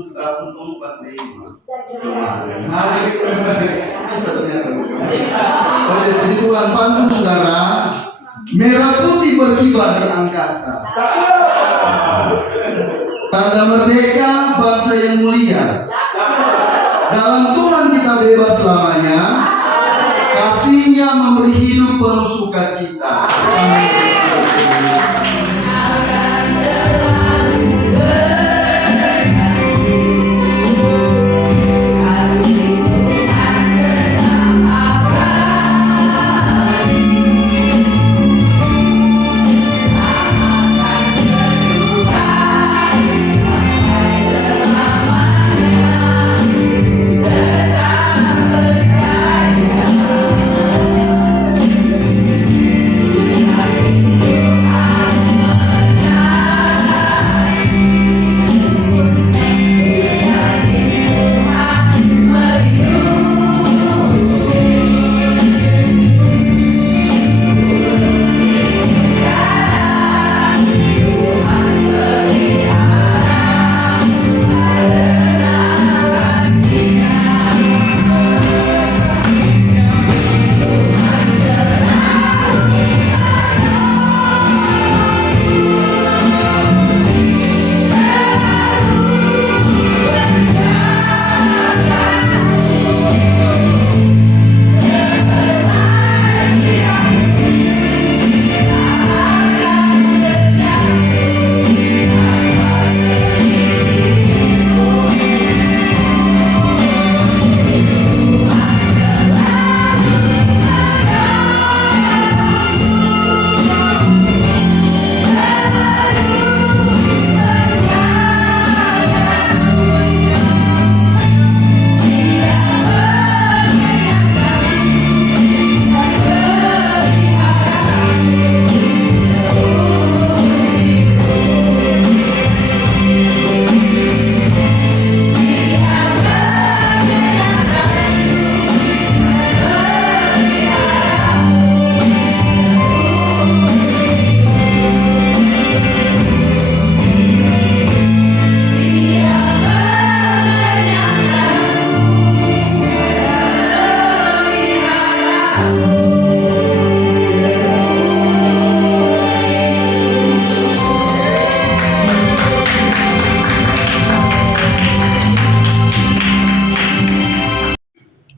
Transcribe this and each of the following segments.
Agustus tahun 45. Hari bisa ternyata. Oke, puji Tuhan. Pantun saudara, merah putih berkibar di angkasa. Tanda merdeka bangsa yang mulia. Dalam Tuhan kita bebas selamanya. Kasih-Nya memberi hidup penuh sukacita.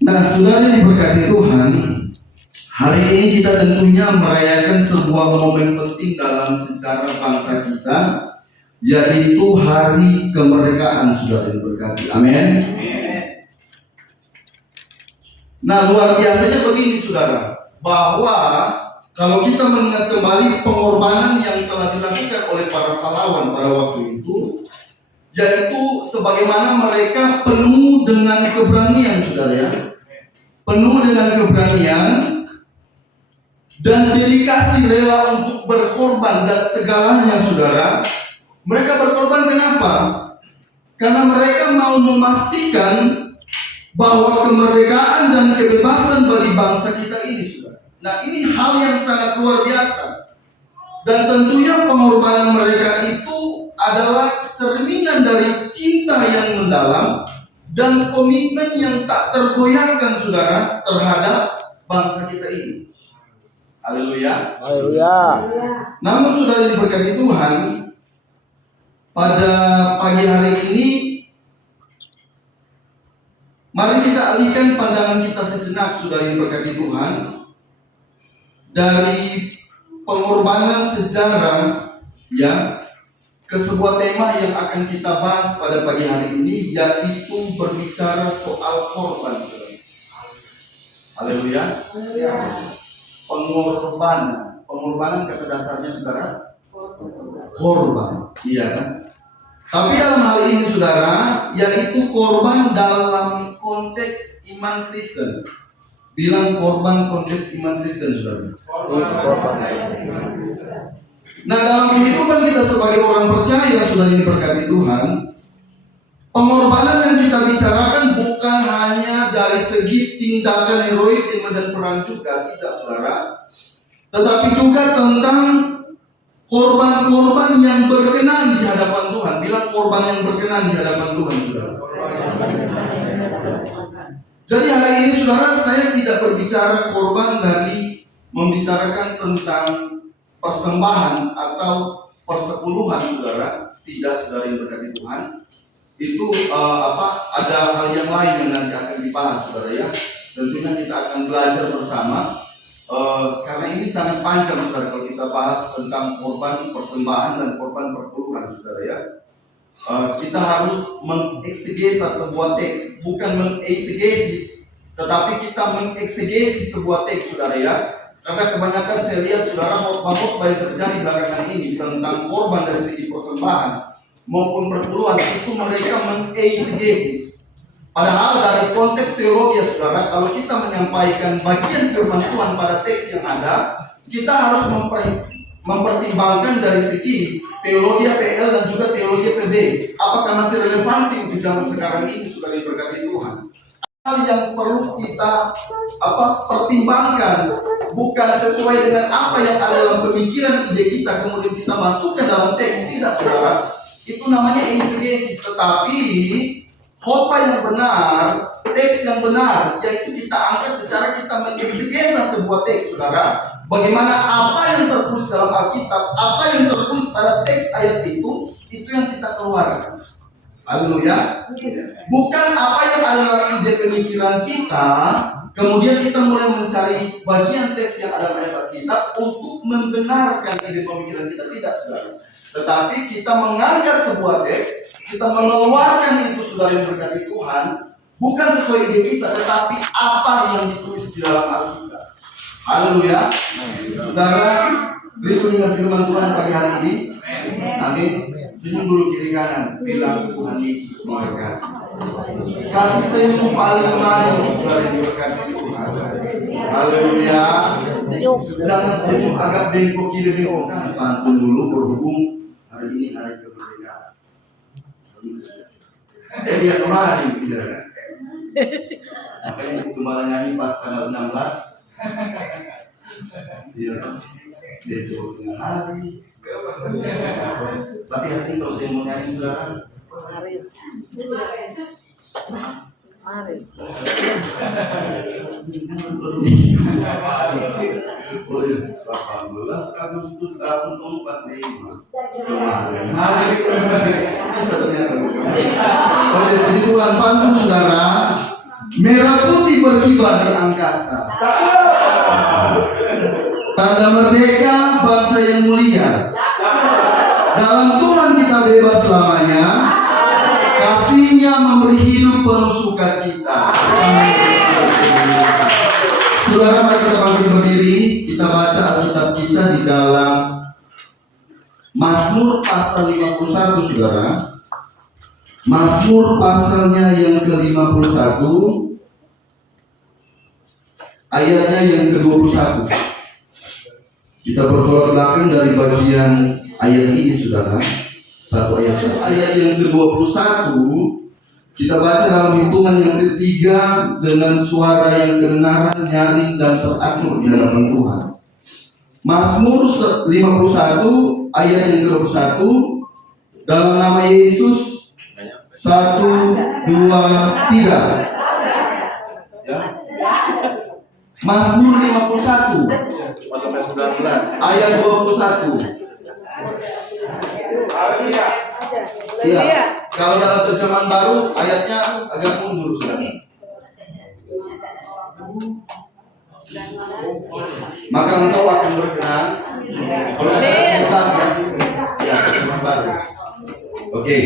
Nah, saudara yang diberkati Tuhan, hari ini kita tentunya merayakan sebuah momen penting dalam sejarah bangsa kita, yaitu Hari Kemerdekaan, saudara yang diberkati. Amin. Nah, luar biasanya begini, saudara, bahwa kalau kita mengingat kembali pengorbanan yang telah dilakukan oleh para pahlawan pada waktu itu, yaitu sebagaimana mereka penuh dengan keberanian, saudara ya. Penuh dengan keberanian dan dedikasi rela untuk berkorban dan segalanya, saudara. Mereka berkorban kenapa? Karena mereka mau memastikan bahwa kemerdekaan dan kebebasan bagi bangsa kita ini, saudara. Nah, ini hal yang sangat luar biasa. Dan tentunya pengorbanan mereka itu adalah cerminan dari cinta yang mendalam dan komitmen yang tak tergoyahkan, saudara, terhadap bangsa kita ini. Haleluya. Haleluya. Namun, saudara diberkati Tuhan, pada pagi hari ini mari kita alihkan pandangan kita sejenak, saudara diberkati Tuhan, dari pengorbanan sejarah ya ke sebuah tema yang akan kita bahas pada pagi hari ini, yaitu berbicara soal korban, saudara. Haleluya. Pengorbanan kata dasarnya, saudara, korban. Iya kan? Tapi dalam hal ini, saudara, yaitu korban dalam konteks iman Kristen. Bilang korban konteks iman Kristen, saudara. Nah, dalam kehidupan kita sebagai orang percaya, saudara ini berkati Tuhan, pengorbanan yang kita bicarakan bukan hanya dari segi tindakan heroik dan perang juga, tidak, saudara, tetapi juga tentang korban-korban yang berkenan di hadapan Tuhan. Bilang korban yang berkenan di hadapan Tuhan, saudara. Jadi hari ini, saudara, saya tidak berbicara korban dari membicarakan tentang persembahan atau persepuluhan, saudara. Tidak, saudara yang berkati Tuhan. Itu ada hal yang lain yang nanti akan dibahas, saudara ya. Tentunya kita akan belajar bersama. Karena ini sangat panjang, saudara, kalau kita bahas tentang korban persembahan dan korban perpuluhan, saudara ya. Kita harus mengeksegesis sebuah teks, bukan mengeksegesis, tetapi kita mengeksegesis sebuah teks, saudara ya. Karena kebanyakan saya lihat, saudara, khotbah-khotbah yang terjadi belakangan ini tentang korban dari segi persembahan maupun perpuluhan, itu mereka mengeksegesis. Padahal dari konteks teologi, ya saudara, kalau kita menyampaikan bagian firman Tuhan pada teks yang ada, kita harus mempertimbangkan dari segi teologi PL dan juga teologi PB. Apakah masih relevansi untuk zaman sekarang ini, saudara yang berkati Tuhan? Hal yang perlu kita pertimbangkan, bukan sesuai dengan apa yang ada dalam pemikiran ide kita, kemudian kita masukkan dalam teks. Tidak, saudara. Itu namanya eisegesis. Tetapi khotbah yang benar, teks yang benar, yaitu kita angkat secara kita mengeksegesa sebuah teks, saudara. Bagaimana apa yang tertulis dalam Alkitab, apa yang tertulis pada teks ayat itu yang kita keluarkan. Haleluya. Bukan apa yang ada dalam ide pemikiran kita, kemudian kita mulai mencari bagian teks yang ada dalam ayat Alkitab untuk membenarkan ide pemikiran kita. Tidak, saudara. Tetapi kita mengangkat sebuah teks, kita mengeluarkan itu, saudara yang berkati Tuhan, bukan sesuai ide kita, tetapi apa yang ditulis di dalam Alkitab. Haleluya. Saudara, rindu dengan firman Tuhan pagi hari ini. Amin. Senyum dulu kiri kanan, bilang Tuhan Yesus memberkati. Kasih senyum paling manis, saudara yang berkati Tuhan. Haleluya. Jangan senyum agak bengkok kiri bengkok, kasih pantun dulu, berhubung hari ini hari kemerdekaan. Lihat kemarin, tidak kan? Makanya kemarin nyanyi pas tanggal 16. Iya, besok hari. Tapi hari ini kalau saya mau nyanyi, saudara, Mari. 18 Agustus tahun 45 kemarin hari bisa ternyata. Oke, puji Tuhan. Pantun, saudara. Merah putih berkibar di angkasa, tanda merdeka bangsa yang mulia. Dalam Tuhan kita bebas selamanya, kasih-Nya memberi hidup penuh sukacita. Saudara, mari kita bangkit berdiri. Kita baca Alkitab kita di dalam Mazmur pasal 51, saudara. Mazmur pasalnya yang ke-51, ayatnya yang ke-21. Kita bertolak belakang dari bagian ayat ini, saudara. Satu ayat. Ayat yang ke-21 kita baca dalam hitungan yang ketiga dengan suara yang kedengaran, nyaring dan teratur di hadapan Tuhan. Mazmur 51 ayat yang ke-21. Dalam nama Yesus, 1, 2, 3. Ya. Mazmur 51 ayat 21. Iya. Kalau dalam terjemahan baru ayatnya agak mundur, saudara. Maka engkau akan berkenan. Kalau saya sebelas ya. Ya, terjemahan baru. Oke,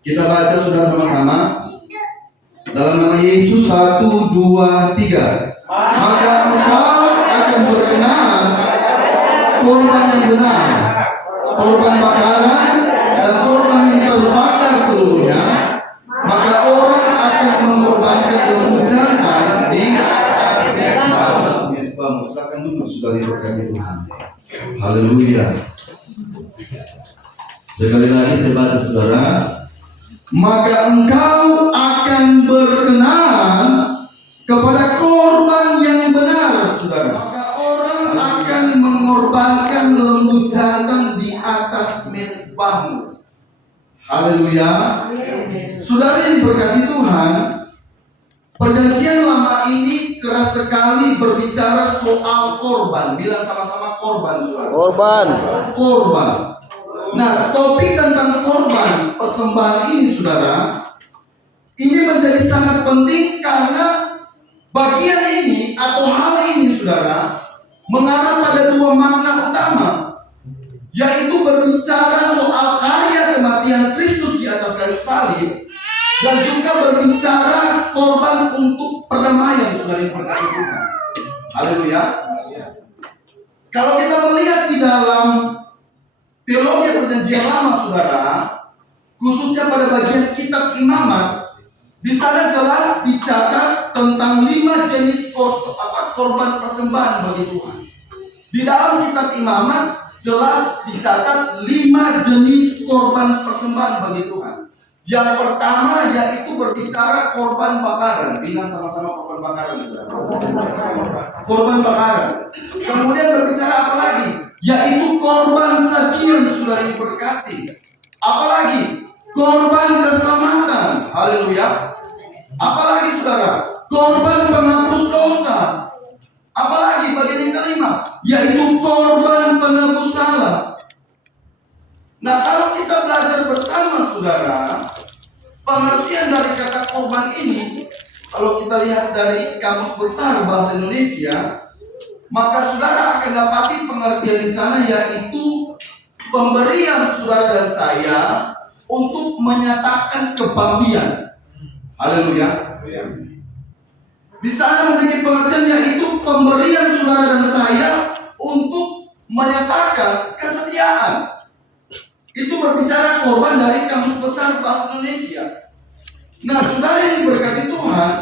kita baca saudara sama-sama. Dalam nama Yesus, 1, 2, 3. Maka engkau akan berkenan korban yang benar, korban bakaran dan korban yang terbakar seluruhnya. Maka orang akan mengorbankan lembu jantan di atas mezbahmu. Silakan duduk, saudara yang berkati Tuhan. Haleluya. Sekali lagi saya baca, saudara. Maka engkau akan berkenan kepada korban yang benar, saudara. Maka orang akan mengorbankan lembu jantan di atas mezbahmu. Haleluya. Perjanjian lama ini keras sekali berbicara soal korban. Bilang sama-sama korban, saudara. Korban. Korban. Nah, topik tentang korban persembahan ini, saudara, ini menjadi sangat penting karena bagian ini atau hal ini, saudara, mengarah pada dua makna utama, yaitu berbicara soal karya kematian Kristus di atas kayu salib dan juga berbicara korban untuk perdamaian, saudara yang berkati Tuhan. Haleluya. Kalau kita melihat di dalam teologi perjanjian lama, saudara, khususnya pada bagian kitab Imamat, di sana jelas dicatat tentang 5 jenis korban persembahan bagi Tuhan. Di dalam kitab Imamat jelas dicatat 5 jenis korban persembahan bagi Tuhan. Yang pertama yaitu berbicara korban bakaran. Bilang sama-sama korban bakaran, saudara. Korban bakaran. Kemudian berbicara apa lagi? Yaitu korban sajian, saudara yang diberkati. Apalagi? Korban keselamatan. Haleluya. Apalagi, saudara? Korban penghapus dosa. Apalagi bagian yang kelima? Yaitu korban penebus salah. Nah, kalau kita belajar bersama, saudara, pengertian dari kata korban ini, kalau kita lihat dari Kamus Besar Bahasa Indonesia, maka saudara akan dapati pengertian di sana yaitu pemberian saudara dan saya untuk menyatakan kebaktian. Haleluya. Di sana memiliki pengertian yaitu pemberian saudara dan saya untuk menyatakan kesetiaan. Itu berbicara korban dari Kamus Besar Bahasa Indonesia. Nah, saudara yang diberkati Tuhan,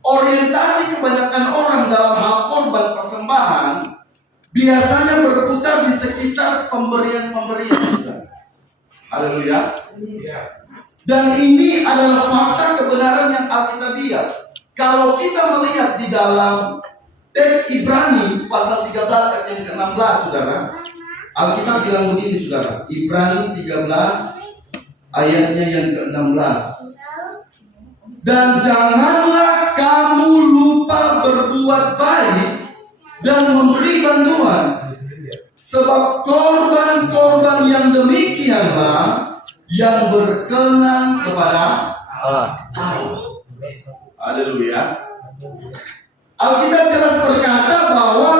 orientasi kebanyakan orang dalam hal korban persembahan biasanya berputar di sekitar pemberian-pemberian, saudara. Haleluya. Dan ini adalah fakta kebenaran yang alkitabiah. Kalau kita melihat di dalam teks Ibrani pasal 13 ayat yang ke-16, saudara, Alkitab bilang begini, saudara. Ibrani 13 ayatnya yang ke-16. Dan janganlah kamu lupa berbuat baik dan memberi bantuan, sebab korban-korban yang demikianlah yang berkenan kepada Allah. Haleluya. Alkitab jelas berkata bahwa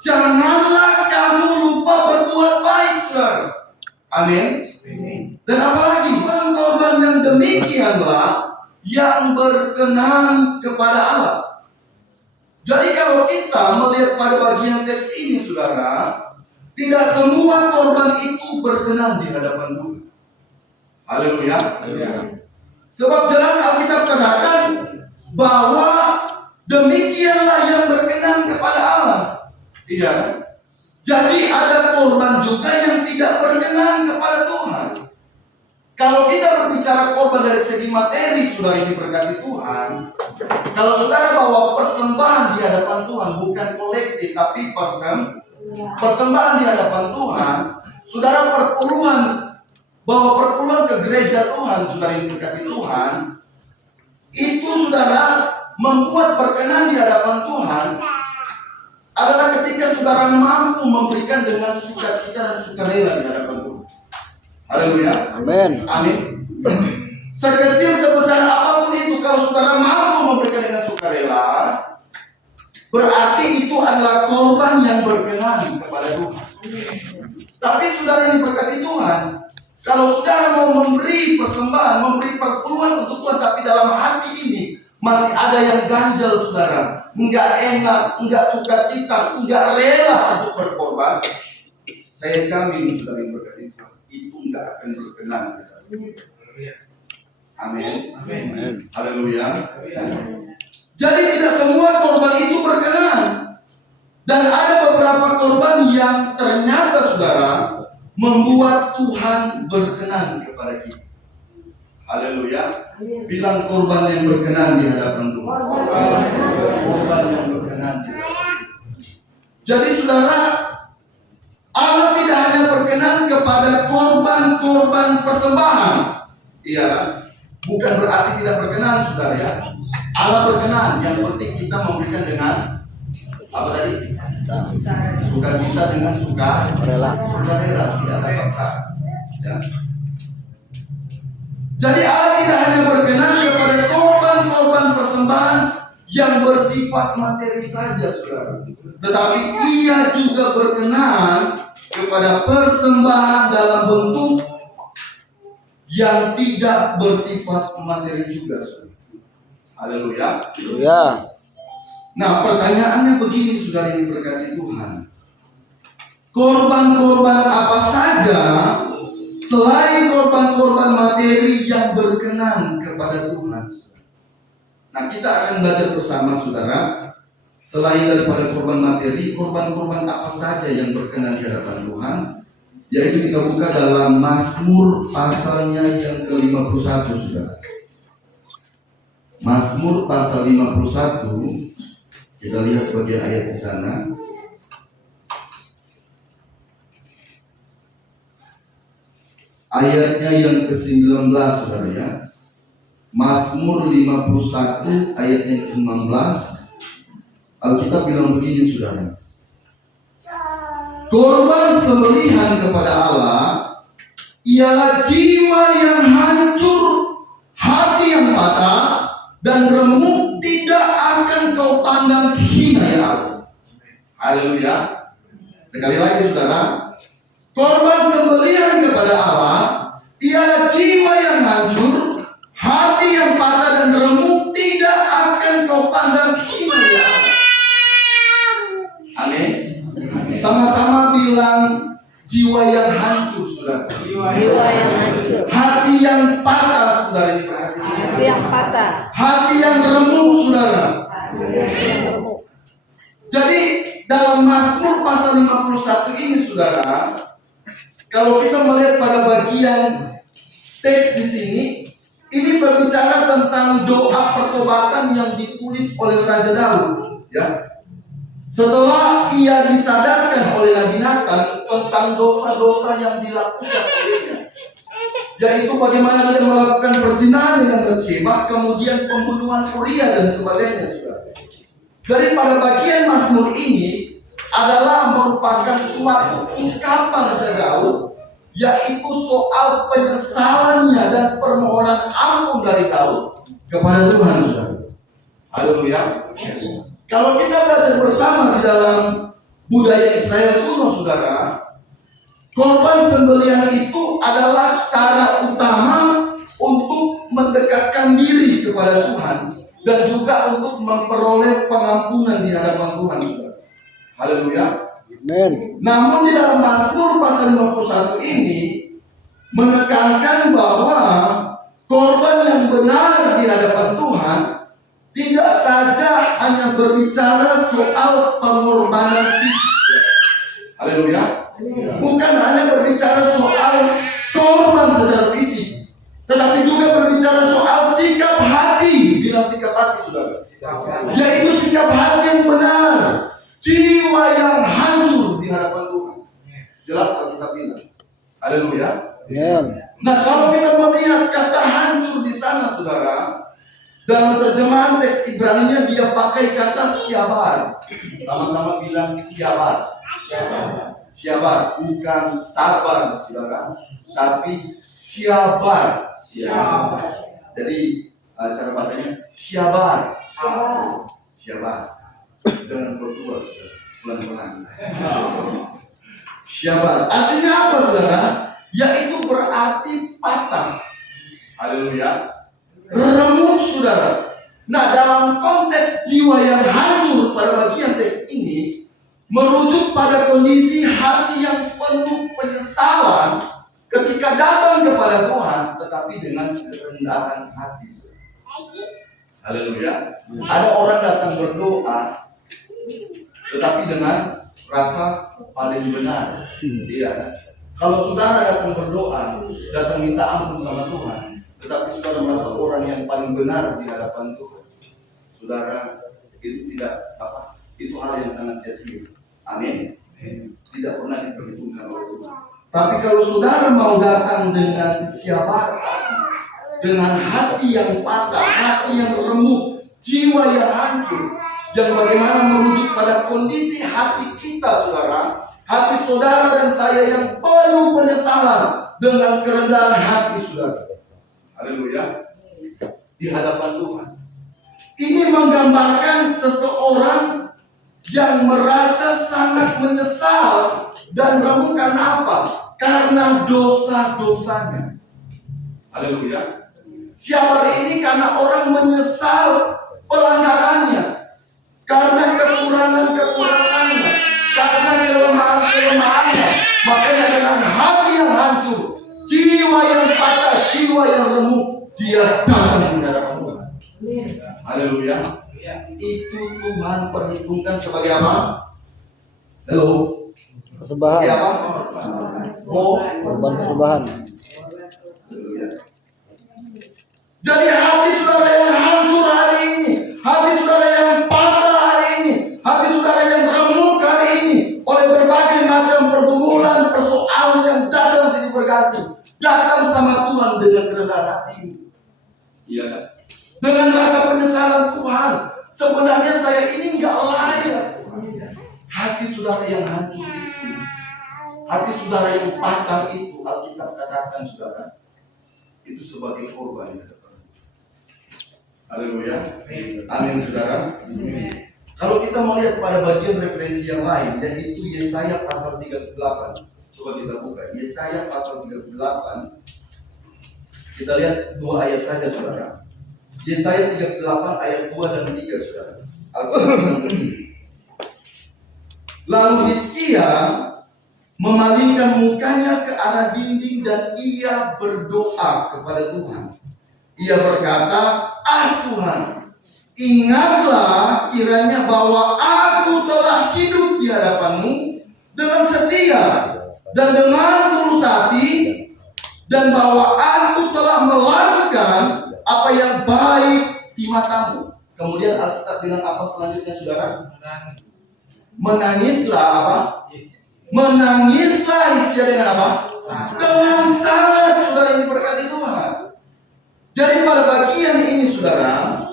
janganlah kamu lupa berbuat baik, saudara. Amin. Dan apalagi korban yang demikianlah yang berkenan kepada Allah. Jadi kalau kita melihat pada bagian teks ini, saudara, tidak semua korban itu berkenan di hadapan Tuhan. Haleluya. Sebab jelas Alkitab katakan bahwa demikianlah yang berkenan kepada Allah. Iya. Jadi ada korban juga yang tidak berkenan kepada Tuhan. Kalau kita berbicara korban dari segi materi, saudara yang diberkati Tuhan, kalau saudara bawa persembahan di hadapan Tuhan, bukan kolektif tapi persembahan di hadapan Tuhan, saudara bawa perpuluhan ke gereja Tuhan, saudara yang diberkati Tuhan, itu saudara membuat berkenan di hadapan Tuhan adalah ketika saudara mampu memberikan dengan sukacita dan sukarela di hadapan Tuhan. Haleluya. Amin. Amin. Sekecil sebesar apapun itu, kalau saudara mampu memberikan dengan sukarela, berarti itu adalah korban yang berkenan kepada Tuhan. Tapi saudara yang diberkati Tuhan, kalau saudara mau memberi persembahan, memberi perpuluhan untuk Tuhan, tapi dalam hati ini masih ada yang ganjal, saudara, enggak enak, enggak sukacita, enggak rela untuk berkorban, saya jamin saudara yang berkati Tuhan, itu enggak akan berkenan. Amin. Haleluya. Jadi tidak semua korban itu berkenan, dan ada beberapa korban yang ternyata, saudara, membuat Tuhan berkenan kepada kita. Haleluya. Bilang korban yang berkenan di hadapan Tuhan. Korban yang berkenan di hadapan Tuhan. Jadi saudara, Allah tidak hanya berkenan kepada korban-korban persembahan, iya, bukan berarti tidak berkenan, saudara ya. Allah berkenan, yang penting kita memberikan dengan apa tadi? Sukacita dengan sukarela, tidak ada paksaan. Ya. Jadi Allah tidak hanya berkenan kepada korban-korban persembahan yang bersifat materi saja, saudara, tetapi Ia juga berkenan kepada persembahan dalam bentuk yang tidak bersifat materi juga, saudara. Haleluya. Ya. Nah, pertanyaannya begini, saudara yang diberkati Tuhan. Korban-korban apa saja selain korban-korban materi yang berkenan kepada Tuhan? Nah, kita akan belajar bersama, saudara. Selain daripada korban materi, korban-korban apa saja yang berkenan di hadapan Tuhan? Yaitu kita buka dalam Mazmur pasalnya yang ke-51, saudara. Mazmur pasal 51. Kita lihat bagian ayat di sana. Ayatnya yang ke-19, saudara ya. Mazmur 51 ayatnya yang ke-19. Alkitab bilang begini, saudara. Korban sembelihan kepada Allah ialah jiwa yang hancur, hati yang patah, dan remuk tidak akan kau pandang hina, ya Allah. Haleluya. Sekali lagi, saudara. Korban sembelihan kepada Allah ialah jiwa yang hancur, hati yang patah, dan remuk tidak akan kau pandang hina, ya Allah. Amin. Sama-sama bilang jiwa yang hancur, saudara. Jiwa yang hancur. Hati yang patah, saudara. Hati yang patah. Hati yang remuk, saudara. Hati yang remuk. Jadi dalam Mazmur pasal 51 ini, saudara, kalau kita melihat pada bagian teks di sini, ini berbicara tentang doa pertobatan yang ditulis oleh Raja Daud, ya. Setelah ia disadarkan oleh Nabi Nathan tentang dosa-dosa yang dilakukan olehnya, yaitu bagaimana dia melakukan perzinahan dengan Bathsheba, kemudian pembunuhan Uria dan sebagainya, saudara. Jadi pada bagian Mazmur ini adalah merupakan suatu ungkapan Daud, yaitu soal penyesalannya dan permohonan ampun dari Daud kepada Tuhan, saudara. Haleluya. Kalau kita belajar bersama di dalam budaya Israel kuno, saudara, korban sembelihan itu adalah cara utama untuk mendekatkan diri kepada Tuhan dan juga untuk memperoleh pengampunan di hadapan Tuhan, saudara. Haleluya. Amen. Namun di dalam Mazmur pasal 51 ini menekankan bahwa korban yang benar di hadapan Tuhan tidak saja hanya berbicara soal pengorbanan fisik. Haleluya. Bukan hanya berbicara soal korban secara fisik, tetapi juga berbicara soal sikap hati. Bilang sikap hati, saudara. Yaitu sikap hati yang benar, jiwa yang hancur di hadapan Tuhan. Jelas Alkitab bilang. Haleluya. Nah, kalau kita melihat kata hancur di sana, saudara, dalam terjemahan teks Ibrani-nya dia pakai kata siabar. Sama-sama bilang siabar. Siabar, bukan sabar, saudara, tapi siabar. Jadi cara bacanya siabar. Siabar. Jangan berdua, saudara. Pelan-pelan. Siabar. Artinya apa, saudara? Yaitu berarti patah. Haleluya. Remuk, saudara. Nah, dalam konteks jiwa yang hancur pada bagian teks ini merujuk pada kondisi hati yang penuh penyesalan ketika datang kepada Tuhan, tetapi dengan kerendahan hati. Haleluya. Ada orang datang berdoa, tetapi dengan rasa paling benar. Iya. Kalau saudara datang berdoa, datang minta ampun sama Tuhan, tetapi saudara merasa orang yang paling benar di hadapan Tuhan, saudara, itu tidak apa, itu hal yang sangat sia-sia. Amin. Tidak pernah diperhitungkan oleh Tuhan. Tapi kalau saudara mau datang dengan siabar, dengan hati yang patah, hati yang remuk, jiwa yang hancur, yang bagaimana merujuk pada kondisi hati kita, saudara, hati saudara dan saya yang penuh penyesalan dengan kerendahan hati saudara. Haleluya. Di hadapan Tuhan. Ini menggambarkan seseorang yang merasa sangat menyesal dan remuk karena apa? Karena dosa-dosanya. Haleluya. Siapa ini? Karena orang menyesal pelanggarannya, karena kekurangan-kekurangannya, karena kelemahan-kelemahannya. Makanya dengan hati yang hancur, jiwa yang patah, jiwa yang remuk, dia datang di hadapan Tuhan. Haleluya. Itu Tuhan perhitungkan sebagai apa? Halo. Persembahan. Sebagai apa? Oh, Korban persembahan. jadi hati saudara yang hancur hari ini, hati saudara yang patah hari ini, hati saudara yang remuk hari ini oleh berbagai macam pergumulan, persoalan yang datang silih berganti, datang sama Tuhan dengan kerendahan hatimu. Iya kan? Dengan rasa penyesalan, Tuhan, sebenarnya saya ini nggak layak. Hati saudara yang hancur itu, hati saudara yang patah itu, Alkitab katakan saudara, itu sebagai korban. Haleluya. Amin saudara. Kalau kita melihat pada bagian referensi yang lain, yaitu Yesaya pasal 38. Coba kita buka Yesaya pasal 38. Kita lihat 2 ayat saja saudara. Yesaya 38 ayat 2 dan 3 saudara. Alkitab begini. Lalu Hizkia memalingkan mukanya ke arah dinding dan ia berdoa kepada Tuhan. Ia berkata, Tuhan, ingatlah kiranya bahwa aku telah hidup di hadapan-Mu dengan setia dan dengan tulus hati, dan bahwa aku telah melakukan apa yang baik di mata-Mu. Kemudian Alkitab bilang apa selanjutnya saudara? Menangislah apa? Menangislah Hizkia dengan apa? Dengan sangat, saudara, ini berkati Tuhan. Jadi pada bagian ini saudara,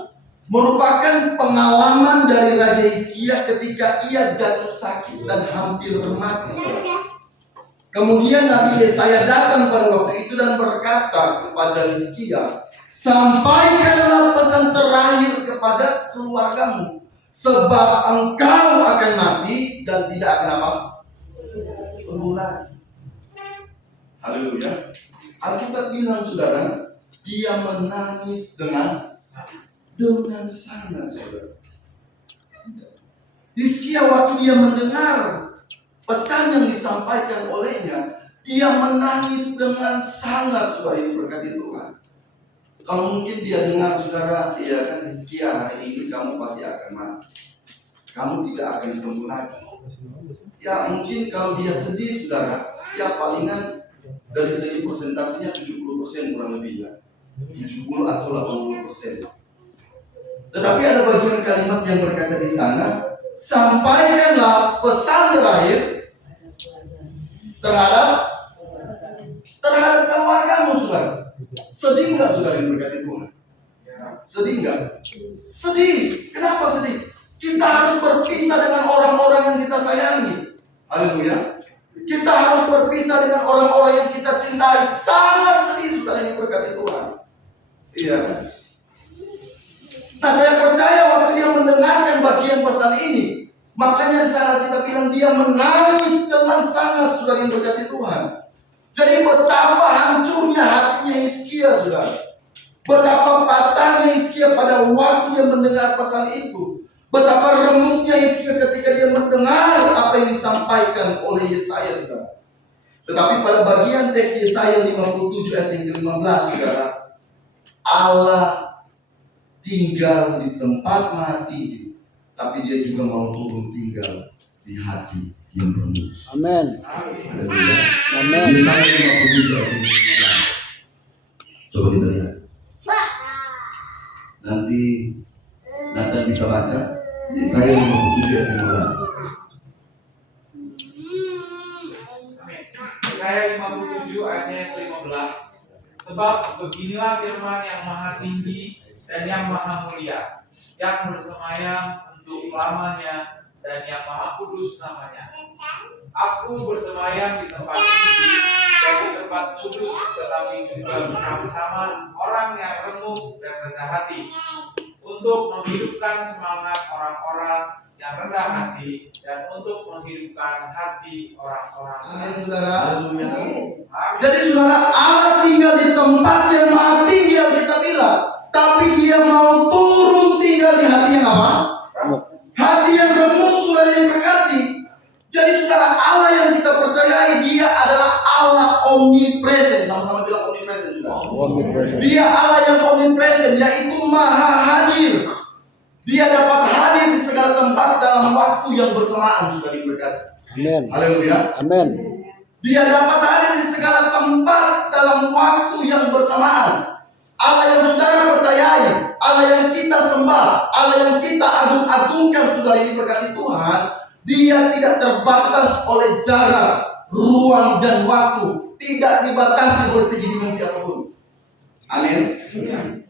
merupakan pengalaman dari Raja Hizkia ketika ia jatuh sakit dan hampir mati. Kemudian Nabi Yesaya datang pada waktu itu dan berkata kepada Hizkia, sampaikanlah pesan terakhir kepada keluargamu, sebab engkau akan mati dan tidak akan apa? Sembuh lagi. Haleluya. Alkitab bilang saudara, dia menangis dengan sangat saudara. Hizkia waktu dia mendengar pesan yang disampaikan olehnya, dia menangis dengan sangat saudara, ini berkati Tuhan. Kalau mungkin dia dengar saudara, ya kan Hizkia hari ini kamu pasti akan mati, kamu tidak akan sembuh lagi. Ya mungkin kalau dia sedih saudara, ya palingan dari segi persentasenya 70% kurang lebih ya, 70 atau 80%. Tetapi ada bagian kalimat yang berkata di sana, sampaikanlah pesan terakhir terhadap keluargamu saudara. Sedih nggak saudara yang berkati Tuhan? Sedih nggak? Sedih. Kenapa sedih? Kita harus berpisah dengan orang-orang yang kita sayangi. Haleluya. Kita harus berpisah dengan orang-orang yang kita cintai. Sangat sedih saudara yang berkati Tuhan. Iya. Nah saya percaya waktu dia mendengarkan bagian pesan ini, makanya di sana kita bilang dia menangis dengan sangat saudara yang berkati Tuhan. Jadi betapa hancurnya hatinya Hizkia saudara. Betapa patahnya Hizkia pada waktu dia mendengar pesan itu. Betapa remuknya Hizkia ketika dia mendengar apa yang disampaikan oleh Yesaya saudara. Tetapi pada bagian teks Yesaya 57 ayat yang ke-15 saudara, Allah tinggal di tempat mati, tapi dia juga mau turun tinggal di hati yang remuk. Amin. Haleluya. Amin. Yesaya 57 ayat yang ke-15. Coba kita lihat. Nanti Nathan bisa baca Yesaya 57 ayat 15. Yesaya 57 ayatnya yang ke-15. Sebab beginilah firman yang maha tinggi dan yang maha mulia, yang bersemayam untuk selamanya dan yang maha kudus namanya. Aku bersemayam di tempat tinggi dan di tempat kudus, tetapi juga bersama-sama orang yang remuk dan rendah hati, untuk menghidupkan semangat orang-orang yang rendah hati dan untuk menghidupkan hati orang-orang. Amin, saudara. Haleluya. Amin. Jadi saudara, Allah tinggal di tempat yang maha tinggi yang kita bilang, tapi dia mau turun tinggal di hati yang apa? Hati yang remuk, saudara yang berkati. Jadi saudara, Allah yang kita percayai, dia adalah Allah omnipresent. Sama-sama bilang omnipresent juga. Omnipresent. Dia Allah yang omnipresent, yaitu maha hadir. Dia dapat hadir di segala tempat dalam waktu yang bersamaan, saudara yang berkati. Amin. Haleluya. Amin. Dia dapat hadir di segala tempat dalam waktu yang bersamaan. Allah yang saudara percayai, Allah yang kita sembah, Allah yang kita agung-agungkan, saudara ini berkati Tuhan, dia tidak terbatas oleh jarak, ruang, dan waktu. Tidak dibatasi oleh segi dimensi apapun. Amin.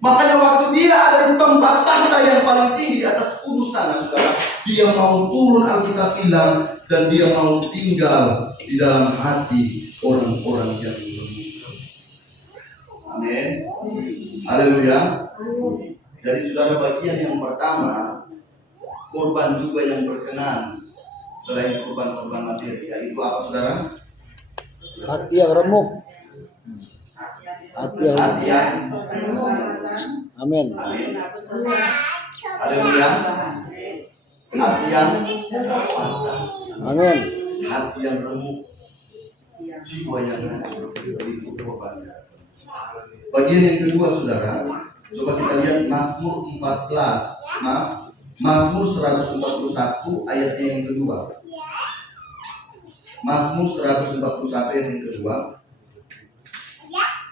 Makanya waktu dia ada di tempat tahta yang paling tinggi di atas kudus sana, saudara, dia mau turun, Alkitab bilang, dan dia mau tinggal di dalam hati orang-orang yang berdosa. Amin. Haleluya. Jadi saudara, bagian yang pertama, korban juga yang berkenan selain korban-korban materi, yaitu apa, saudara? Hati yang remuk. Hati yang Hati yang Amin. Amin. Haleluya. Hati yang Amin. hati yang remuk, jiwa yang hancur, itu korbannya. Bagian yang kedua, saudara, coba kita lihat Mazmur 141 ayatnya yang kedua. Mazmur 141 ayat yang kedua.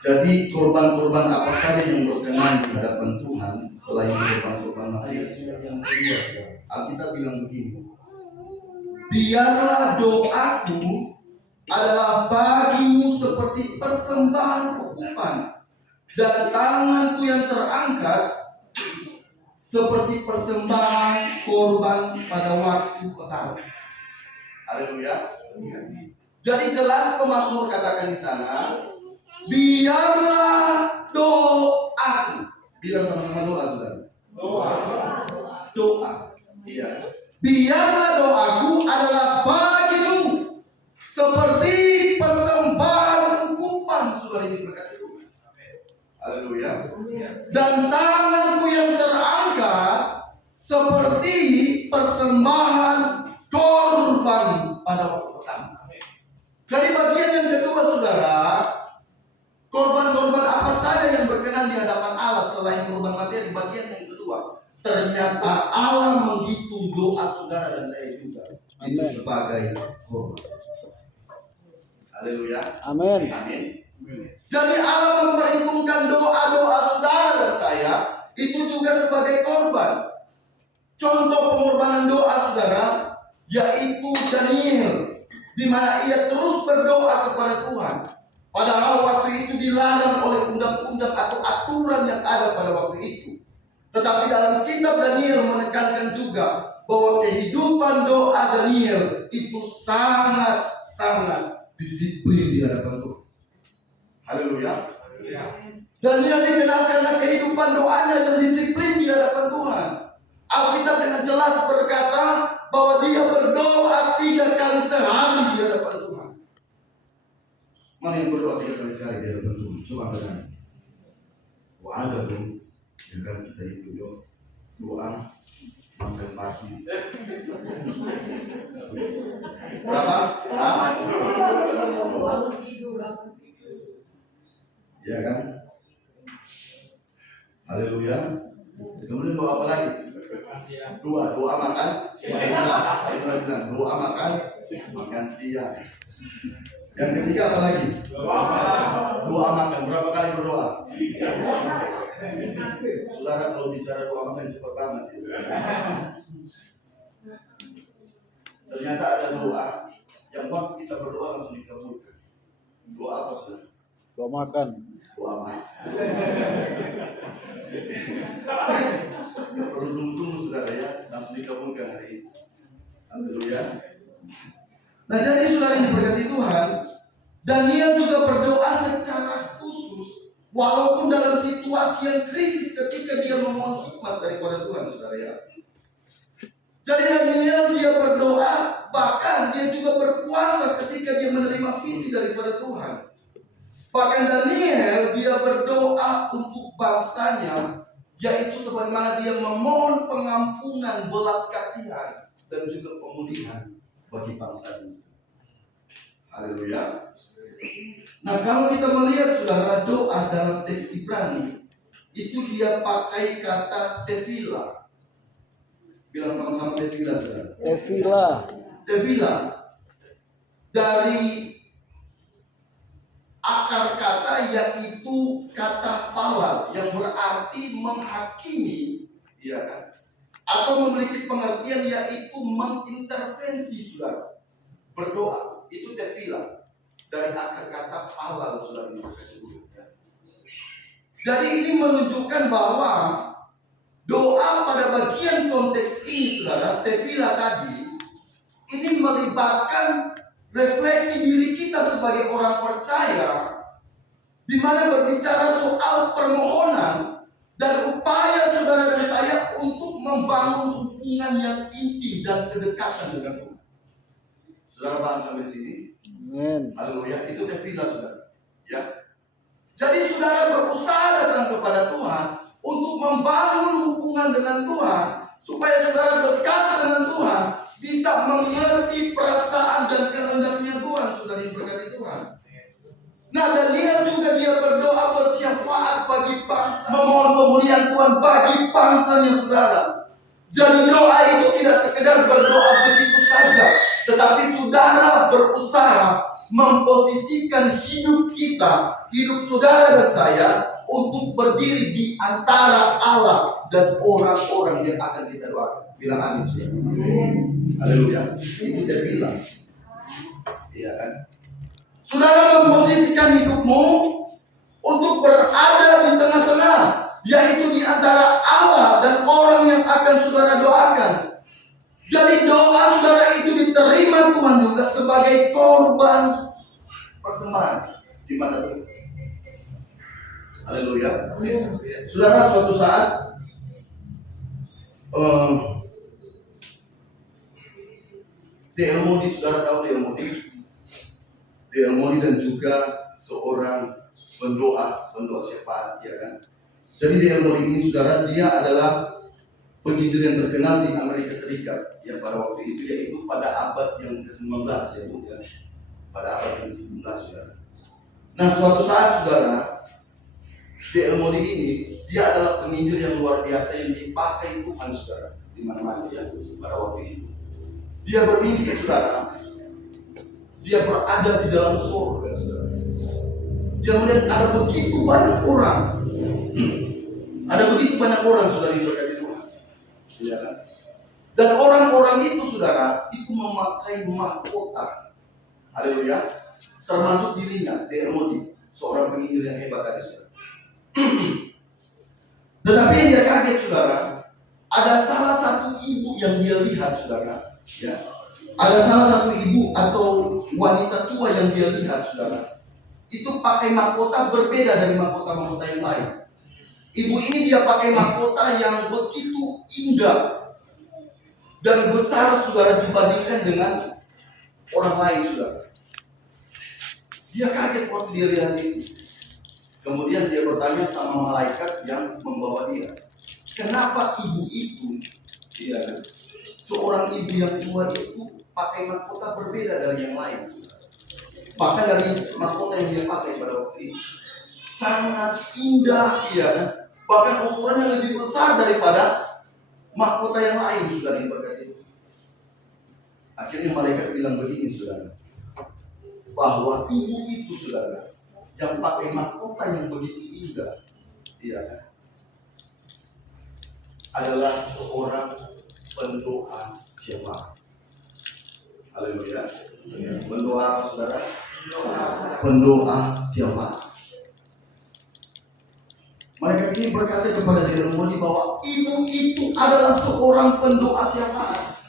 Jadi korban-korban apa saja yang berkenan di hadapan Tuhan selain korban-korban materi? Yang kedua, saudara, Alkitab bilang begini: biarlah doaku adalah bagimu seperti persembahan ukupan, dan tanganku yang terangkat seperti persembahan korban pada waktu petang. Haleluya. Jadi jelas pemazmur katakan di sana, biarlah doaku. Bilang sama-sama doa, saudara. Doa. Iya. Biarlah doaku adalah bagimu seperti persembahan ukupan, saudara ini berkati Tuhan. Haleluya. Dan tanganku yang terangkat seperti persembahan korban pada waktu petang. Jadi bagian yang kedua, saudara, korban-korban apa saja yang berkenan di hadapan Allah selain korban materi. Bagian yang kedua, ternyata Allah menghitung doa saudara dan saya juga itu sebagai korban. Haleluya. Amin. Amin. Jadi Allah memperhitungkan doa-doa saudara dan saya itu juga sebagai korban. Contoh pengorbanan doa saudara yaitu Daniel, di mana ia terus berdoa kepada Tuhan. Padahal waktu itu dilarang oleh undang-undang atau aturan yang ada pada waktu itu. Tetapi dalam kitab Daniel menekankan juga bahwa kehidupan doa Daniel itu sangat-sangat disiplin di hadapan Tuhan. Haleluya. Daniel dikenal karena kehidupan doanya yang disiplin di hadapan Tuhan. Alkitab dengan jelas berkata bahwa dia berdoa 3 kali sehari di hadapan Tuhan. Mana yang berdoa 3 kali sehari di hadapan Tuhan? Coba bertanya. Wah, ada dong. Ya kan, kita itu doa makan pagi. Berapa? Sama. Ya kan? Haleluya. Kemudian doa apa lagi? Doa makan. Saya pernah bilang doa makan siang. Yang ketiga apa lagi? Doa makan. Berapa kali berdoa? Saudara kalau bicara doa makan cepat banget. Ternyata ada doa yang waktu kita berdoa langsung dikabulkan. Doa apa, saudara? Doa makan. aman. Nggak perlu tunggu saudara ya, langsung dikabulkan hari ini. Haleluya. Nah jadi saudara yang diberkati Tuhan, Daniel juga berdoa secara khusus, walaupun dalam situasi yang krisis ketika dia memohon hikmat daripada Tuhan, saudara ya. Jadi Daniel dia berdoa, bahkan dia juga berpuasa ketika dia menerima visi daripada Tuhan. Bahkan Daniel dia berdoa untuk bangsanya, yaitu sebagaimana dia memohon pengampunan, belas kasihan, dan juga pemulihan bagi bangsanya. Haleluya. Nah kalau kita melihat saudara doa dalam teks Ibrani, itu dia pakai kata tefila. Bilang sama-sama tefila saudara. Tefila. Tefila dari akar kata yaitu kata palal yang berarti menghakimi, ya kan? Atau memiliki pengertian yaitu mengintervensi saudara. Berdoa itu tefila dari akar kata palal saudara. Jadi ini menunjukkan bahwa doa pada bagian konteks ini saudara, tefila tadi, ini melibatkan refleksi diri kita sebagai orang percaya, di mana berbicara soal permohonan dan upaya saudara dan saya untuk membangun hubungan yang intim dan kedekatan dengan Tuhan. Saudara paham sampai sini? Amin. Haleluya, itu tefila saudara. Ya. Jadi saudara berusaha datang kepada Tuhan untuk membangun hubungan dengan Tuhan, supaya saudara dekat dengan Tuhan, bisa mengerti perasaan dan kehendaknya Tuhan, saudara yang berkati Tuhan. Nah Daniel juga dia berdoa bersyafaat bagi bangsa, memohon pemulihan Tuhan bagi bangsanya saudara. Jadi doa itu tidak sekedar berdoa begitu saja, tetapi saudara berusaha memposisikan hidup kita, hidup saudara dan saya, untuk berdiri di antara Allah dan orang-orang yang akan kita doakan. Bilang amin saudara. Haleluya. Itu dia bilang. Iya kan? Saudara memposisikan hidupmu untuk berada di tengah-tengah, yaitu di antara Allah dan orang yang akan saudara doakan. Jadi doa saudara itu diterima Tuhan juga sebagai korban persembahan di mata Tuhan. Haleluya. Saudara suatu saat D.L. Moody, saudara tahu D.L. Moody? D.L. Moody dan juga seorang pendoa syafaat, ya kan? Jadi D.L. Moody ini saudara, dia adalah penginjil yang terkenal di Amerika Serikat. Ya pada waktu itu, yaitu pada abad yang ke-19 ya Bu, ya. Pada abad yang ke-19 saudara. Nah suatu saat saudara, D.L. Moody ini dia adalah penginjil yang luar biasa yang dipakai Tuhan saudara di mana-mana ya pada waktu itu. Dia bermimpi saudara, dia berada di dalam surga saudara. Dia melihat ada begitu banyak orang, saudara yang berkati Tuhan, ya kan? Dan orang-orang itu saudara itu memakai mahkota, haleluya, termasuk dirinya D.L. Moody, seorang penginjil yang hebat tadi saudara. Tetapi yang dia kaget saudara, ada salah satu ibu yang dia lihat saudara, ya. Ada salah satu ibu atau wanita tua yang dia lihat saudara, itu pakai mahkota berbeda dari mahkota-mahkota yang lain. Ibu ini dia pakai mahkota yang begitu indah dan besar saudara dibandingkan dengan orang lain saudara. Dia kaget waktu dia lihat itu. Kemudian dia bertanya sama malaikat yang membawa dia, kenapa ibu itu, ya, seorang ibu yang tua itu pakai mahkota berbeda dari yang lain. Bahkan dari mahkota yang dia pakai pada waktu itu sangat indah, ya kan? Bahkan ukurannya lebih besar daripada mahkota yang lain, saudara yang berkati. Akhirnya malaikat bilang begini saudara, bahwa ibu itu saudara yang pakai mahkota yang begitu indah, ya kan, adalah seorang pendoa syafaat. Haleluya. Pendoa saudara, pendoa syafaat. Mereka ini berkata kepada Jeremia bahwa ibu itu adalah seorang pendoa syafaat.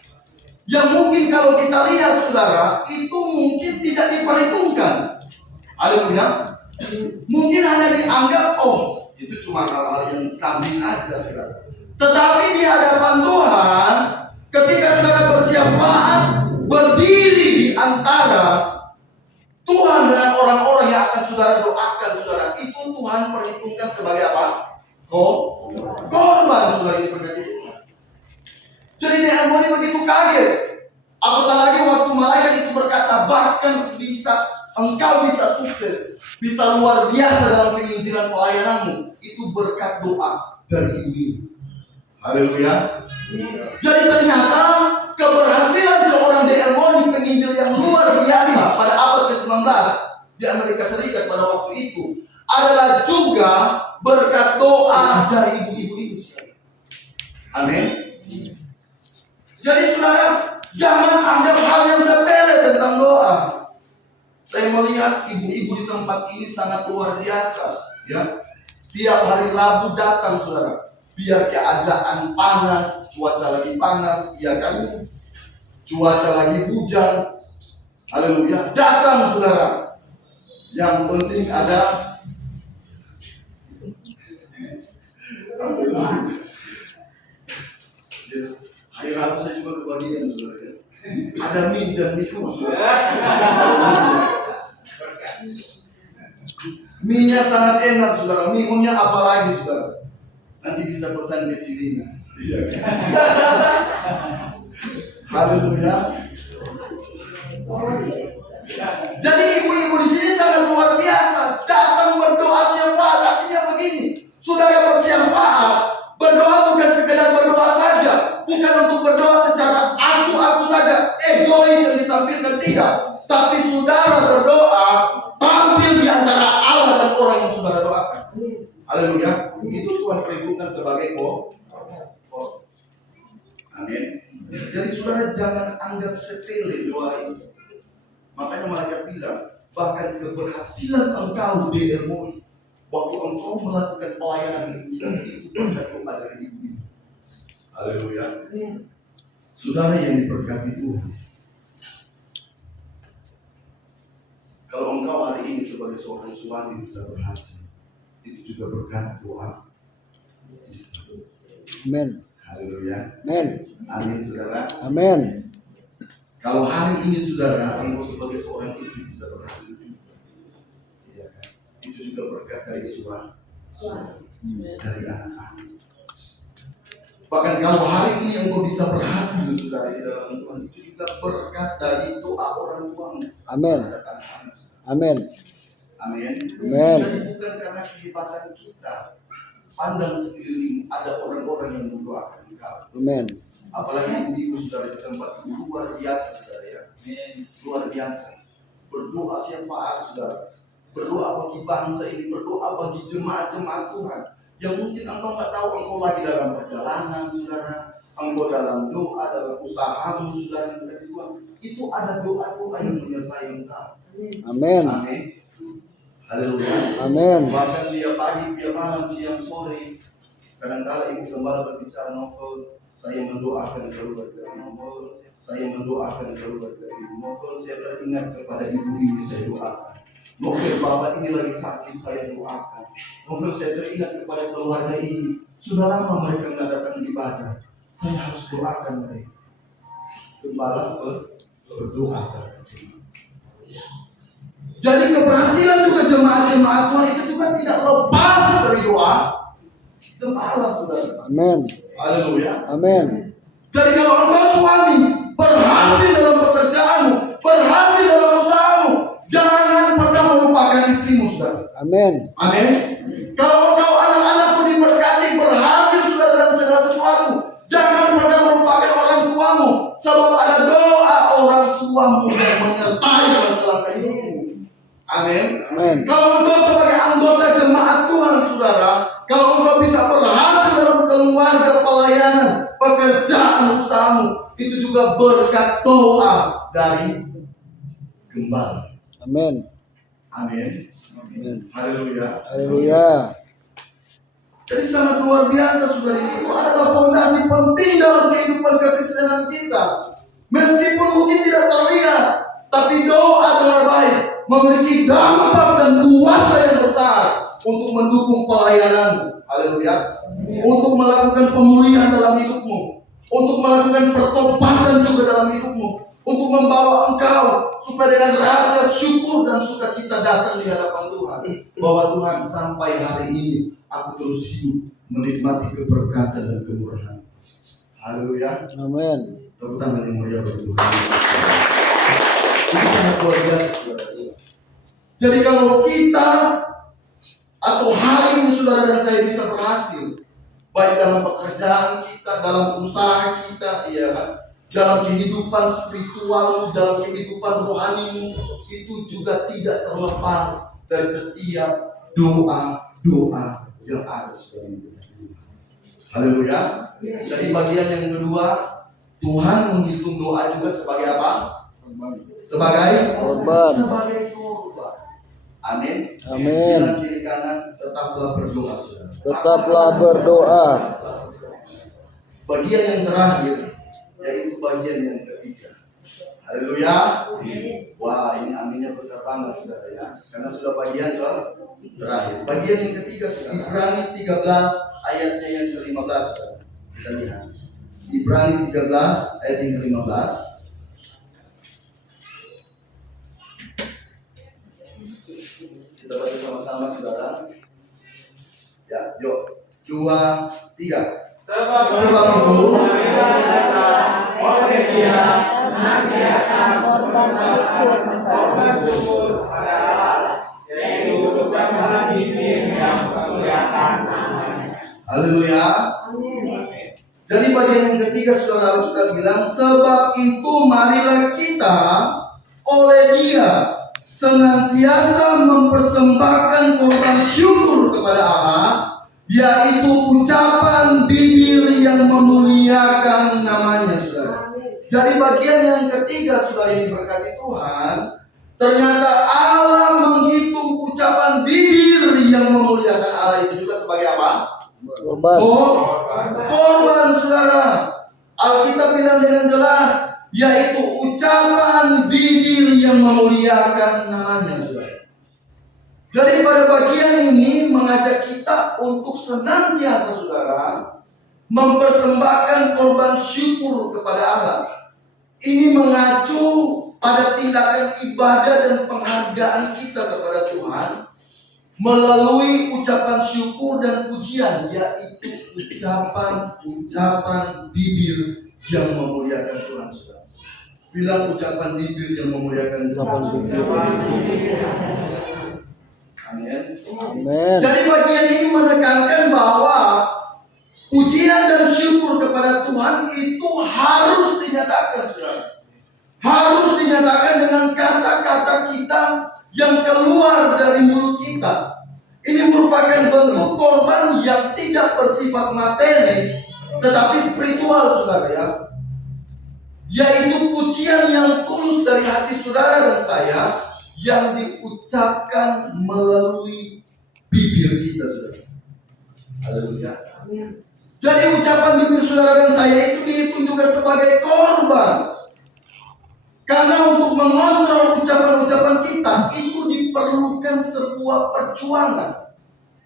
Yang mungkin kalau kita lihat saudara, itu mungkin tidak diperhitungkan. Haleluya. Mungkin hanya dianggap, oh itu cuma hal-hal yang samping aja saudara. Tetapi di hadapan Tuhan, ketika saudara bersyafaat, berdiri di antara Tuhan dan orang-orang yang akan saudara doakan saudara, itu Tuhan perhitungkan sebagai apa? Korban saudara ini berkati Tuhan. Jadi Nehemia begitu kaget. Apatah lagi waktu malaikat itu berkata, bahkan engkau bisa sukses, bisa luar biasa dalam penginjilan pelayananmu, itu berkat doa dari ibu ini. Haleluya. Jadi ternyata keberhasilan seorang Nehemia penginjil yang luar biasa pada abad ke-19 di Amerika Serikat pada waktu itu adalah juga berkat doa dari ibu-ibu itu. Amin. Jadi saudara, jangan anggap hal yang sepele tentang doa. Saya melihat ibu-ibu di tempat ini sangat luar biasa, ya. Tiap hari Rabu datang saudara. Biar keadaan panas, cuaca lagi panas, iya kan? Cuaca lagi hujan, haleluya, datang saudara. Yang penting ada hari Rabu saya juga kebagian saudara. Ada mie dan mie saudara. Mie-nya sangat enak saudara, minumnya apa lagi saudara? Nanti bisa pesan ke Cilinga. Haleluya. Jadi ibu-ibu di sini sangat luar biasa. Datang berdoa syafaat. Artinya begini, saudara bersyafaat, berdoa bukan sekedar berdoa saja, bukan untuk berdoa secara aku saja, egois yang ditampilkan, tidak. Tapi saudara berdoa tampil di antara Allah dan orang yang saudara doakan. Haleluya. Itu Tuhan perhitungkan sebagai amin. Jadi saudara jangan anggap sepele doa ini. Makanya malaikat bilang, bahkan keberhasilan engkau di ilmu waktu engkau melakukan pelayanan ini berkat doa dari ibu. Haleluya. Saudara yang diberkati Tuhan, kalau engkau hari ini sebagai seorang suami bisa berhasil, itu juga berkat doa. Amin. Haleluya. Amin. Amin saudara. Amin. Kalau hari ini saudara, engkau sebagai seorang istri bisa berhasil, ya kan? Itu juga berkat dari suami, dari anak-anak. Bahkan kalau hari ini engkau bisa berhasil saudara di dalam Tuhan, itu juga berkat dari doa orang tuamu. Amin. Amin. Amin. Amin. Jadi bukan karena kehebatan kita. Pandang sekeliling, ada orang-orang yang mendoakan engkau. Amin. Apalagi ibu saudara di tempat ini luar biasa saudara ya. Luar biasa. Berdoa syafaat saudara. Berdoa bagi bangsa ini, berdoa bagi jemaat-jemaat Tuhan. Yang mungkin engkau nggak tahu, engkau lagi dalam perjalanan saudara, engkau dalam doa, dalam usahamu saudara yang dekat Tuhan. Itu ada doa-doa yang menyertai engkau. Amin. Amin. Haleluya. Amin. Bahkan tiap pagi, tiap malam, siang, sore, kadang-kala ibu gembala berbicara novel, saya mendoakan keluar dari novel, saya mendoakan keluar dari novel, saya teringat kepada ibu ini, saya doakan. Novel bapak ini lagi sakit, saya doakan. Novel saya teringat kepada keluarga ini, sudah lama mereka nggak datang ibadah, saya harus doakan mereka. Gembala berdoa terhadap jemaat. Jadi keberhasilan juga jemaat-jemaat Tuhan itu juga tidak lepas dari doa gembala saudara. Amin. Haleluya. Amin. Jadi kalau engkau suami berhasil dalam pekerjaanmu, berhasil dalam usahamu, jangan pernah melupakan istrimu saudara. Amin. Amin. Kalau engkau anak-anakmu diberkati, berhasil saudara dalam segala sesuatu, jangan pernah melupakan orang tuamu, sebab ada doa orang tuamu yang menyertai dalam hidupmu. Amin. Amin. Kalau engkau sebagai anggota jemaat Tuhan saudara, kalau engkau bisa berhasil dalam keluarga pelayanan, pekerjaan usahamu, itu juga berkat doa dari gembala. Amin. Amin. Amin. Haleluya. Haleluya. Jadi sangat luar biasa saudara. Itu adalah fondasi penting dalam kehidupan kekristenan kita. Meskipun mungkin tidak terlihat, tapi doa dengan baik memiliki dampak dan kuasa yang besar untuk mendukung pelayananmu. Haleluya. Untuk melakukan pemulihan dalam hidupmu, untuk melakukan pertobatan juga dalam hidupmu, untuk membawa engkau supaya dengan rasa syukur dan sukacita datang di hadapan Tuhan, bahwa Tuhan, sampai hari ini aku terus hidup menikmati keberkatan dan kemurahan. Haleluya. Amin. Tepuk tangan yang mulia bagi Tuhan. Ini sangat luar biasa, saudara. Jadi kalau kita atau hari ini saudara dan saya bisa berhasil, baik dalam pekerjaan kita, dalam usaha kita, ya kan, dalam kehidupan spiritual, dalam kehidupan rohanimu, itu juga tidak terlepas dari setiap doa-doa yang ada sebagai haleluya. Jadi bagian yang kedua, Tuhan menghitung doa juga sebagai apa? Sebagai Korban. sebagai korban. Amin. Amin. Bilang kiri kanan, tetaplah berdoa, saudara. Tetaplah berdoa. Bagian yang terakhir, yaitu bagian yang ketiga. Haleluya. Wah, ini aminnya besar banget, saudara ya. Karena sudah bagian terakhir. Bagian yang ketiga, Ibrani 13 ayatnya yang ke-15, saudara. Kita lihat. Ibrani 13 ayat yang ke-15. Kita baca sama-sama, saudara. Ya, yuk. 2, 3. Sebab itu, marilah kita oleh Dia senantiasa korban syukur pada Allah, yaitu ucapan bibir yang memuliakan namanya. haleluya. Jadi bagian yang ketiga saudara, kita bilang sebab itu marilah kita oleh Dia senantiasa mempersembahkan korban syukur kepada Allah, yaitu ucapan bibir yang memuliakan namanya, saudara. Jadi bagian yang ketiga, saudara, yang diberkati Tuhan, ternyata Allah menghitung ucapan bibir yang memuliakan Allah itu juga sebagai apa? Korban. Korban, saudara. Alkitab bilang dengan jelas, yaitu ucapan bibir yang memuliakan namanya, saudara. Jadi pada bagian ini mengajak kita untuk senantiasa, saudara, mempersembahkan korban syukur kepada Allah. Ini mengacu pada tindakan ibadah dan penghargaan kita kepada Tuhan melalui ucapan syukur dan pujian, yaitu ucapan bibir yang memuliakan Tuhan, saudara. Bilang ucapan bibir yang memuliakan Tuhan. Amin. Amin. Jadi bagian ini menekankan bahwa pujian dan syukur kepada Tuhan itu harus dinyatakan, saudara. Harus dinyatakan dengan kata-kata kita yang keluar dari mulut kita. Ini merupakan bentuk korban yang tidak bersifat materi, tetapi spiritual, saudara ya. Yaitu pujian yang tulus dari hati saudara dan saya, yang diucapkan melalui bibir kita, saudara. Haleluya. Jadi ucapan bibir saudara dan saya itu dihitung juga sebagai korban. Karena untuk mengontrol ucapan-ucapan kita itu diperlukan sebuah perjuangan,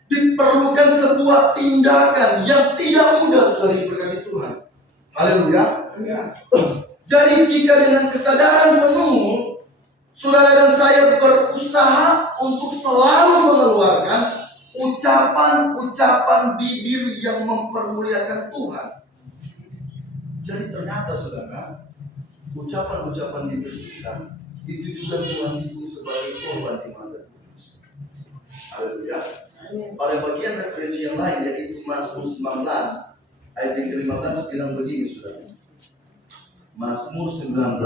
diperlukan sebuah tindakan yang tidak mudah, saudara, diberkati Tuhan. Haleluya. Jadi jika dengan kesadaran penuh saudara dan saya berusaha untuk selalu mengeluarkan ucapan-ucapan bibir yang mempermuliakan Tuhan. Jadi ternyata, saudara, ucapan-ucapan bibir kita itu juga Tuhan itu sebagai korban di mata Tuhan. Haleluya. Pada bagian referensi yang lain, yaitu Mazmur 19 ayat yang ke-15 bilang begini, saudara. Mazmur 19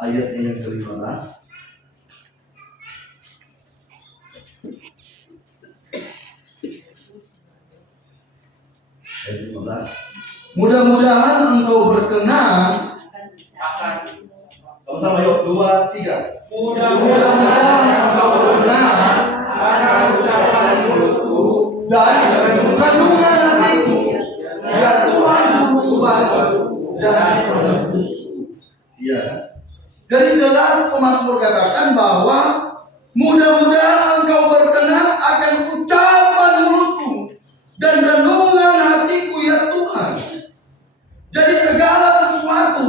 ayatnya yang ke-15. Ayat 15. Mudah-mudahan engkau berkenan. Sama-sama yuk, 2, 3. Mudah-mudahan engkau berkenan akan ucapan mulutku dan renungan hatiku, ya Tuhan membantu dan menebusku. Ya. Jadi jelas pemazmur katakan bahwa mudah-mudahan engkau berkenan akan ucapan mulutku dan renungan hatiku ya Tuhan. Jadi segala sesuatu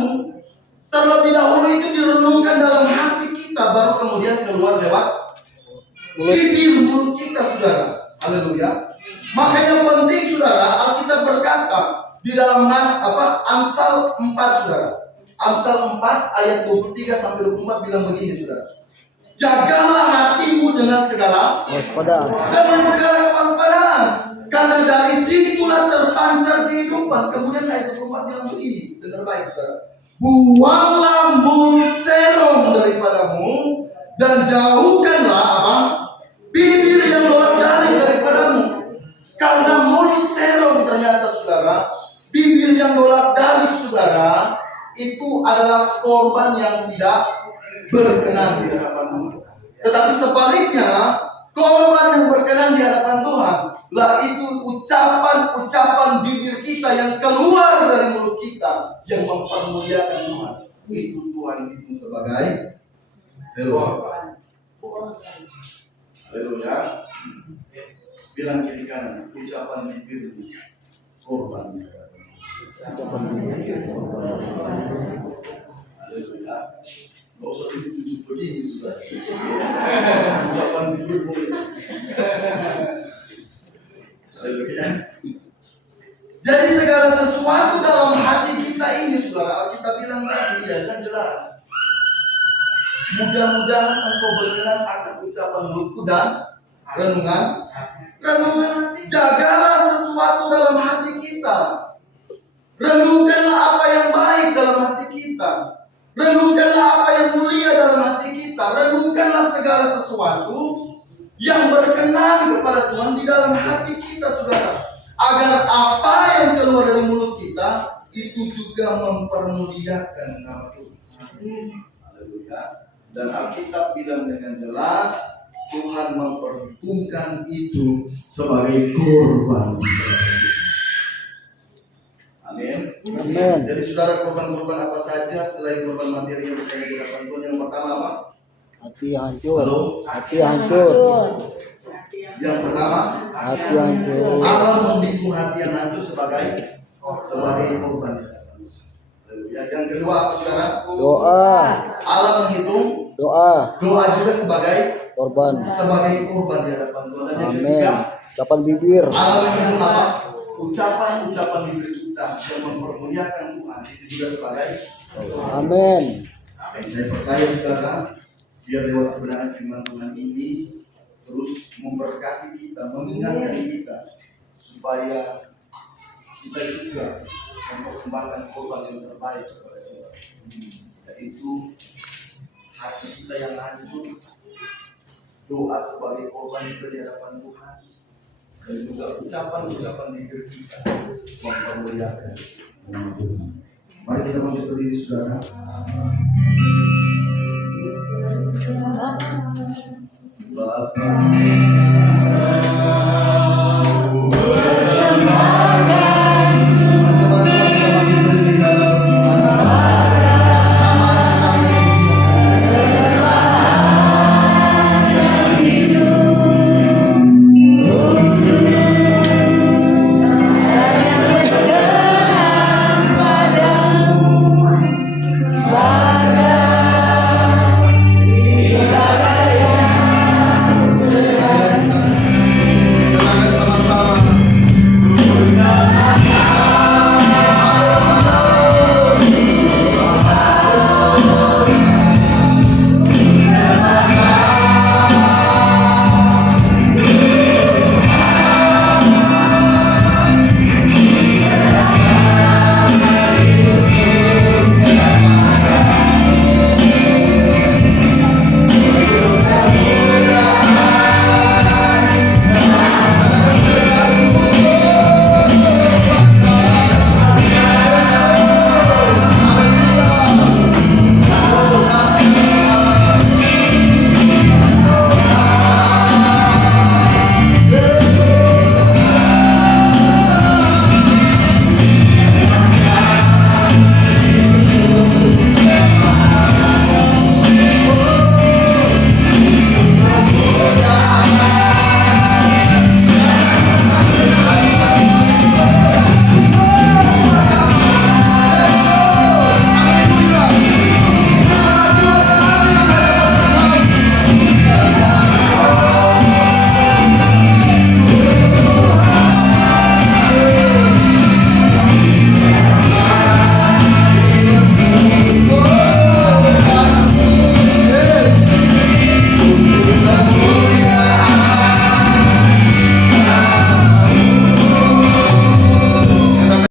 terlebih dahulu itu direnungkan dalam hati kita, baru kemudian keluar lewat bibir mulut kita, saudara. Haleluya. Makanya penting, saudara, Alkitab berkata di dalam Amsal 4, saudara. Amsal 4 ayat 23 sampai 24 bilang begini, saudara. Jagalah hatimu dengan segala Waspada. kewaspadaan, karena dari situlah terpancar kehidupan. Kemudian ayat 24 bilang begini, dengar baik, saudara. Buanglah mulut serong daripadamu dan jauhkanlah bibir yang bolak-balik daripadamu. Karena mulut serong ternyata, saudara, bibir yang bolak-balik, saudara, itu adalah korban yang tidak berkenan di hadapan Tuhan. Tetapi sebaliknya, korban yang berkenan di hadapan Tuhan lah itu ucapan-ucapan bibir kita yang keluar dari mulut kita yang mempermuliakan Tuhan. Itu Tuhan itu sebagai Haleluya. Haleluya. Bilang kiri kanan, ucapan bibir korban. Ucapan bibir korban. Haleluya. Gak usah ditunjuk begini, saudara. Ucapan bibir boleh. Haleluya. Jadi segala sesuatu dalam hati kita ini, saudara, Alkitab bilang tadi, ya kan jelas. Mudah-mudahan engkau berkenan akan ucapan mulutku dan renungan hati. Jagalah sesuatu dalam hati kita. Renungkanlah apa yang baik dalam hati kita. Renungkanlah apa yang mulia dalam hati kita. Renungkanlah segala sesuatu yang berkenan kepada Tuhan di dalam hati kita, saudara. Agar apa yang keluar dari mulut kita itu juga mempermuliakan nama Tuhan. Haleluya. Dan Alkitab bilang dengan jelas, Tuhan memperhitungkan itu sebagai korban. Amin. Amin. Jadi saudara, korban-korban apa saja selain korban materi yang berkaitan di hadapan Tuhan? Yang pertama apa? Hati hancur. Halo? Hati hancur. Yang pertama, Hati hancur. Allah mendukung hati yang hancur sebagai korban. Yang kedua apa, saudara? Doa. Allah menghitung Doa. doa juga sebagai Korban. korban di hadapan Tuhan. Dan yang Amin. ketiga, Ucapan bibir. Allah menghitung apa? Ucapan-ucapan bibir kita yang mempermuliakan Tuhan itu juga sebagai Amin. Amin. Saya percaya, saudara, biar lewat kebenaran firman Tuhan ini terus memberkati kita, mengingatkan kita supaya kita juga mempersembahkan korban yang terbaik kepada Tuhan. Yaitu hati kita yang hancur, doa sebagai korban juga di hadapan Tuhan, dan juga ucapan-ucapan bibir kita mempermuliakan nama Tuhan. Mari kita bangkit berdiri, saudara. Bapa